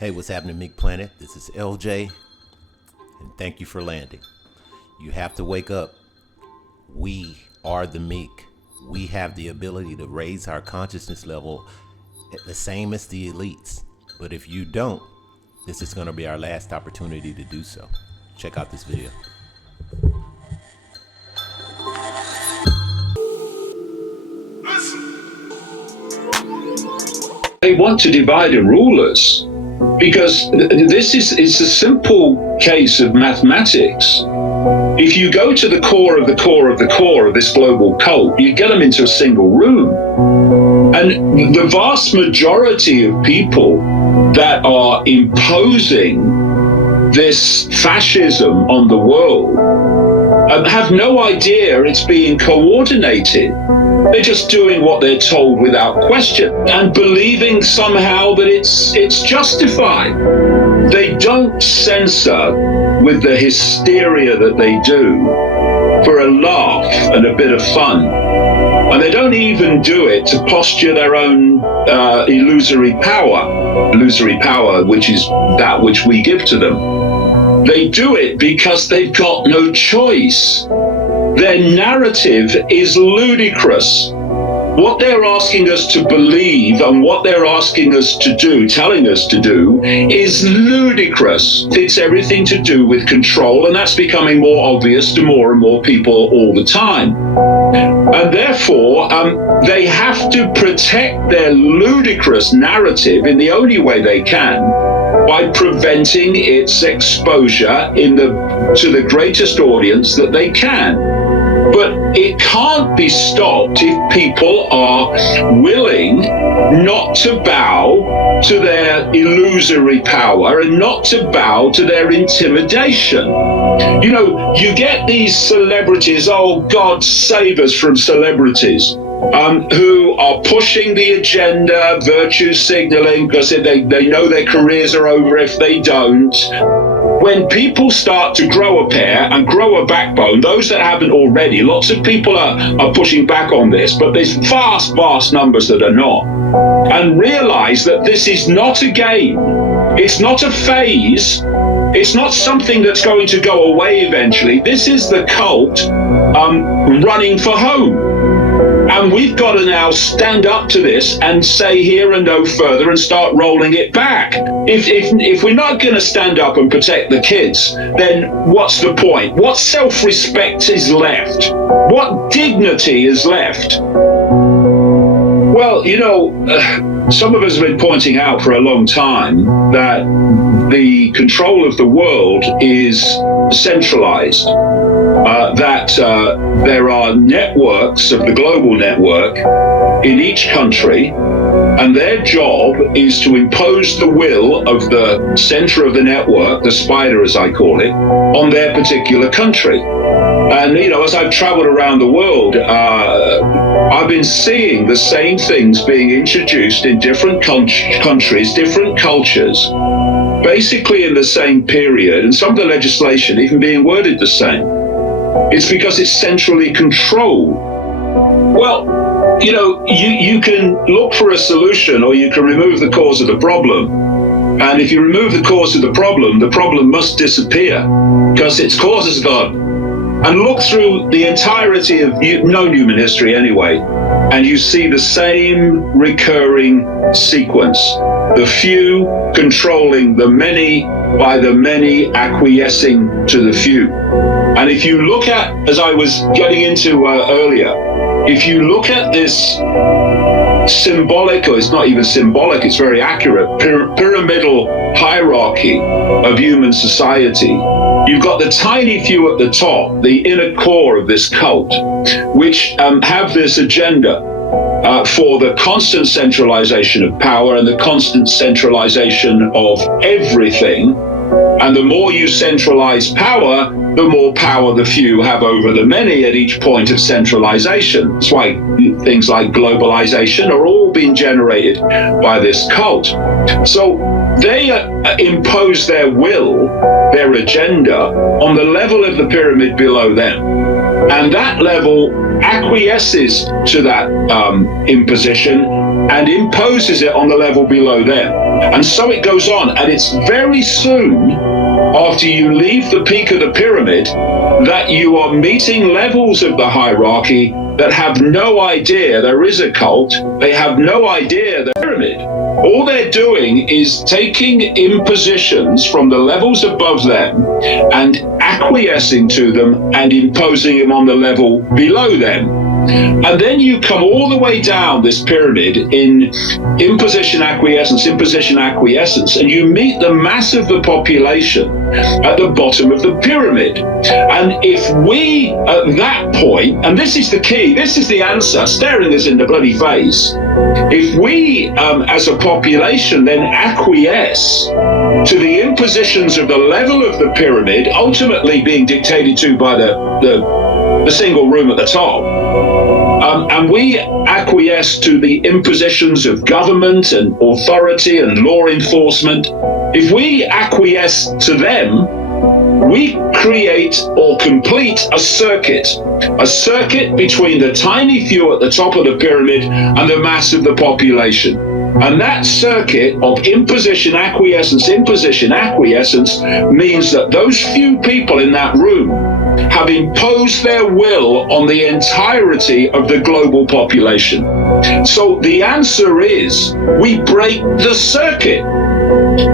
Hey, what's happening, Meek Planet? This is LJ, and thank you for landing. You have to wake up. We are the meek. We have the ability to raise our consciousness level at the same as the elites. But if you don't, this is going to be our last opportunity to do so. Check out this video. They want to divide and rule us because it's a simple case of mathematics. If you go to the core of the core of the core of this global cult, you get them into a single room. And the vast majority of people that are imposing this fascism on the world have no idea it's being coordinated. They're just doing what they're told without question and believing somehow that it's justified. They don't censor with the hysteria that they do for a laugh and a bit of fun. And they don't even do it to posture their own illusory power, which is that which we give to them. They do it because they've got no choice. Their narrative is ludicrous. What they're asking us to believe and what they're asking us to do, telling us to do, is ludicrous. It's everything to do with control, and that's becoming more obvious to more and more people all the time. And therefore, they have to protect their ludicrous narrative in the only way they can, by preventing its exposure to the greatest audience that they can. But it can't be stopped if people are willing not to bow to their illusory power and not to bow to their intimidation. You know, you get these celebrities, oh God save us from celebrities, who are pushing the agenda, virtue signaling, because they know their careers are over if they don't. When people start to grow a pair and grow a backbone, those that haven't already, lots of people are pushing back on this, but there's vast numbers that are not, and realize that this is not a game, it's not a phase, it's not something that's going to go away eventually. This is the cult running for home. And we've got to now stand up to this and say here and no further and start rolling it back. If we're not going to stand up and protect the kids, then what's the point? What self-respect is left? What dignity is left? Well, you know, some of us have been pointing out for a long time that the control of the world is centralized. That there are networks of the global network in each country, and their job is to impose the will of the center of the network, the spider as I call it, on their particular country. And, you know, as I've traveled around the world, I've been seeing the same things being introduced in different countries, different cultures, basically in the same period, and some of the legislation even being worded the same. It's because it's centrally controlled. Well, you know, you can look for a solution or you can remove the cause of the problem. And if you remove the cause of the problem must disappear because its cause is gone. And look through the entirety of known human history anyway, and you see the same recurring sequence. The few controlling the many by the many acquiescing to the few. And if you look at, as I was getting into earlier, if you look at this symbolic, or it's not even symbolic, it's very accurate, pyramidal hierarchy of human society, you've got the tiny few at the top, the inner core of this cult, which have this agenda for the constant centralization of power and the constant centralization of everything. And the more you centralize power, the more power the few have over the many at each point of centralization. That's why things like globalization are all being generated by this cult. So they impose their will, their agenda, on the level of the pyramid below them. And that level acquiesces to that imposition and imposes it on the level below them. And so it goes on. And it's very soon after you leave the peak of the pyramid that you are meeting levels of the hierarchy that have no idea there is a cult. They have no idea the pyramid. All they're doing is taking impositions from the levels above them and acquiescing to them and imposing them on the level below them. And then you come all the way down this pyramid in imposition, acquiescence, and you meet the mass of the population at the bottom of the pyramid. And if we, at that point, and this is the key, this is the answer, staring us in the bloody face, if we, as a population, then acquiesce to the impositions of the level of the pyramid, ultimately being dictated to by the single room at the top, and we acquiesce to the impositions of government and authority and law enforcement, if we acquiesce to them, we create or complete a circuit between the tiny few at the top of the pyramid and the mass of the population. And that circuit of imposition, acquiescence means that those few people in that room have imposed their will on the entirety of the global population. So the answer is, we break the circuit.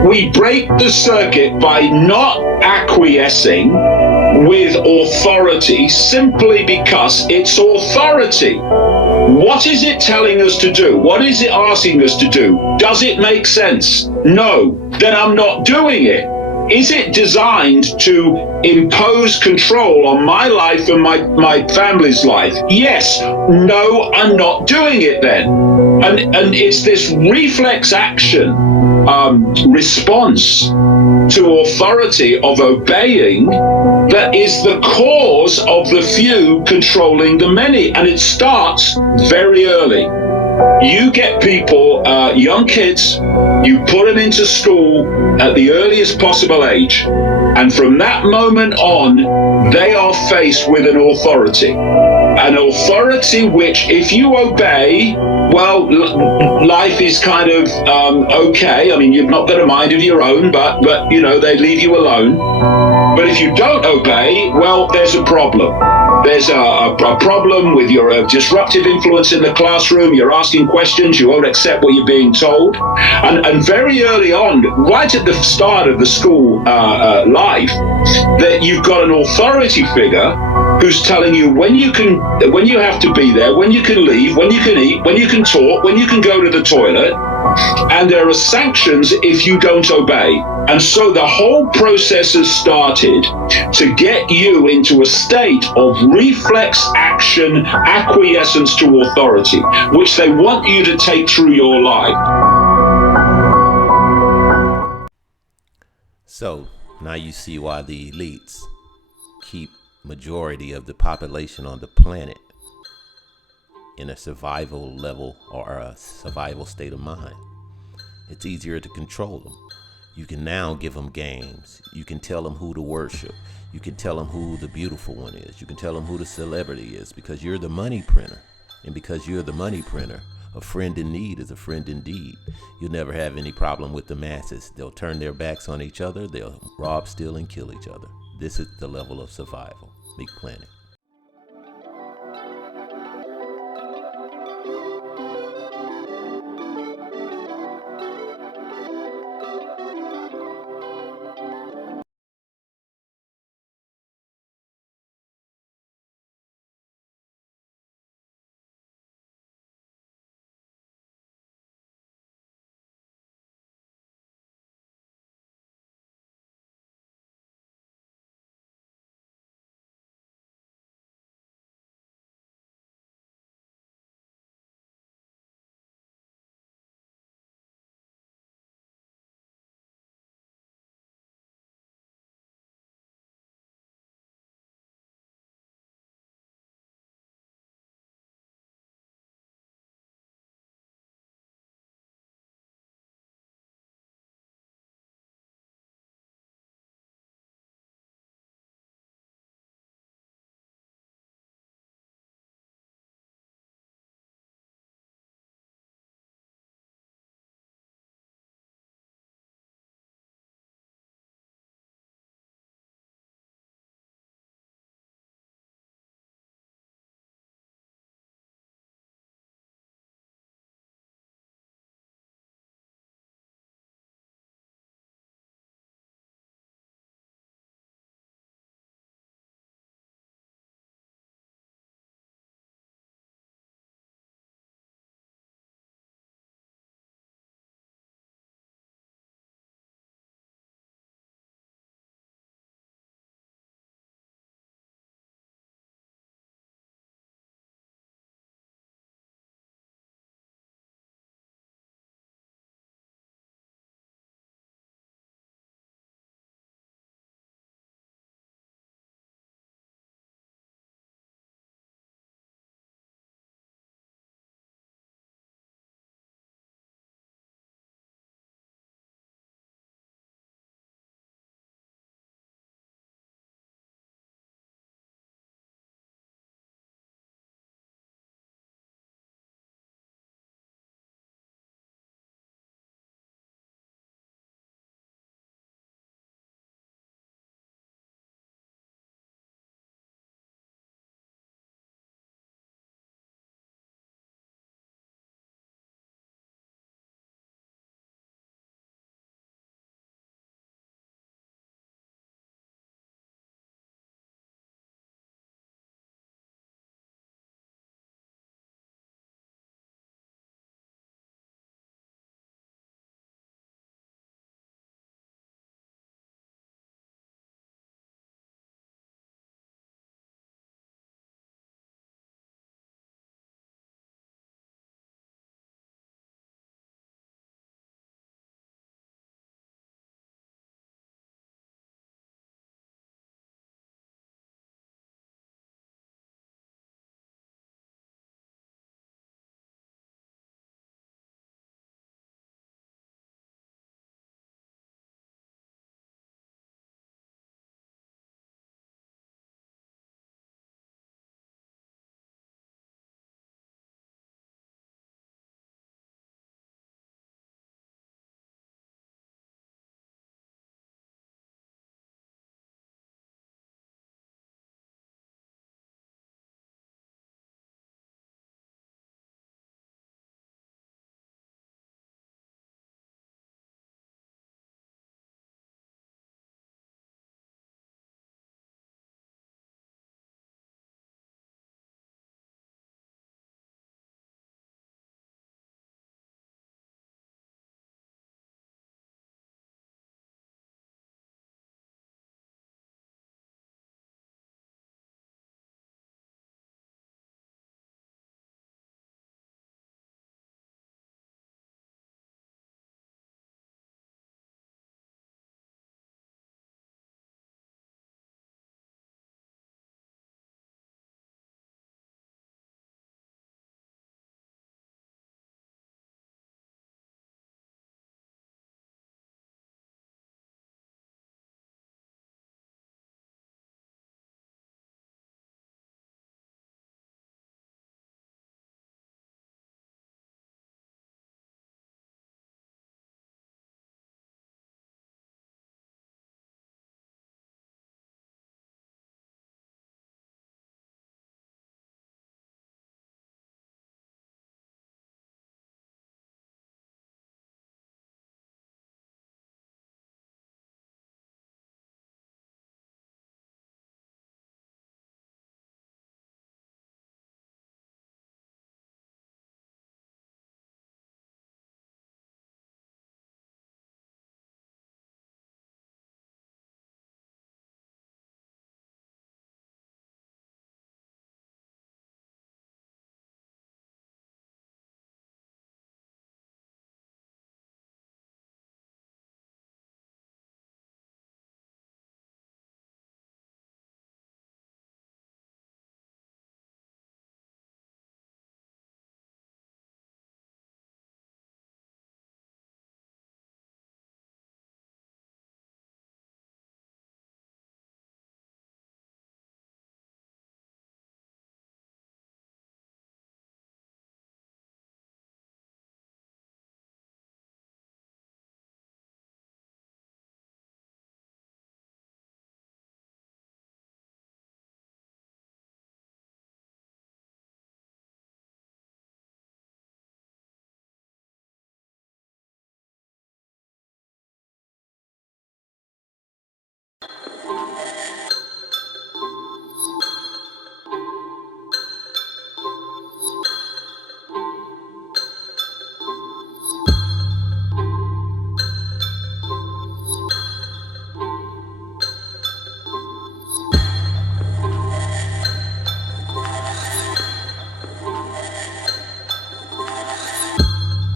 We break the circuit by not acquiescing with authority simply because it's authority. What is it telling us to do? What is it asking us to do? Does it make sense? No. Then I'm not doing it. Is it designed to impose control on my life and my family's life? Yes. No, I'm not doing it then. And it's this reflex action response to authority of obeying that is the cause of the few controlling the many. And it starts very early. You get people, young kids, you put them into school at the earliest possible age. And from that moment on, they are faced with an authority. An authority which, if you obey, well, life is kind of okay. I mean, you've not got a mind of your own, but you know, they leave you alone. But if you don't obey, well, there's a problem. There's a problem with your disruptive influence in the classroom. You're asking questions. You won't accept what you're being told. And very early on, right at the start of the school life, that you've got an authority figure who's telling you when you have to be there, when you can leave, when you can eat, when you can talk, when you can go to the toilet. And there are sanctions if you don't obey. And so the whole process has started to get you into a state of reflex action, acquiescence to authority, which they want you to take through your life. So now you see why the elites keep majority of the population on the planet in a survival level or a survival state of mind. It's easier to control them. You can now give them games. You can tell them who to worship. You can tell them who the beautiful one is. You can tell them who the celebrity is, because you're the money printer. And because you're the money printer, a friend in need is a friend indeed. You'll never have any problem with the masses. They'll turn their backs on each other. They'll rob, steal, and kill each other. This is the level of survival. Meek Planet.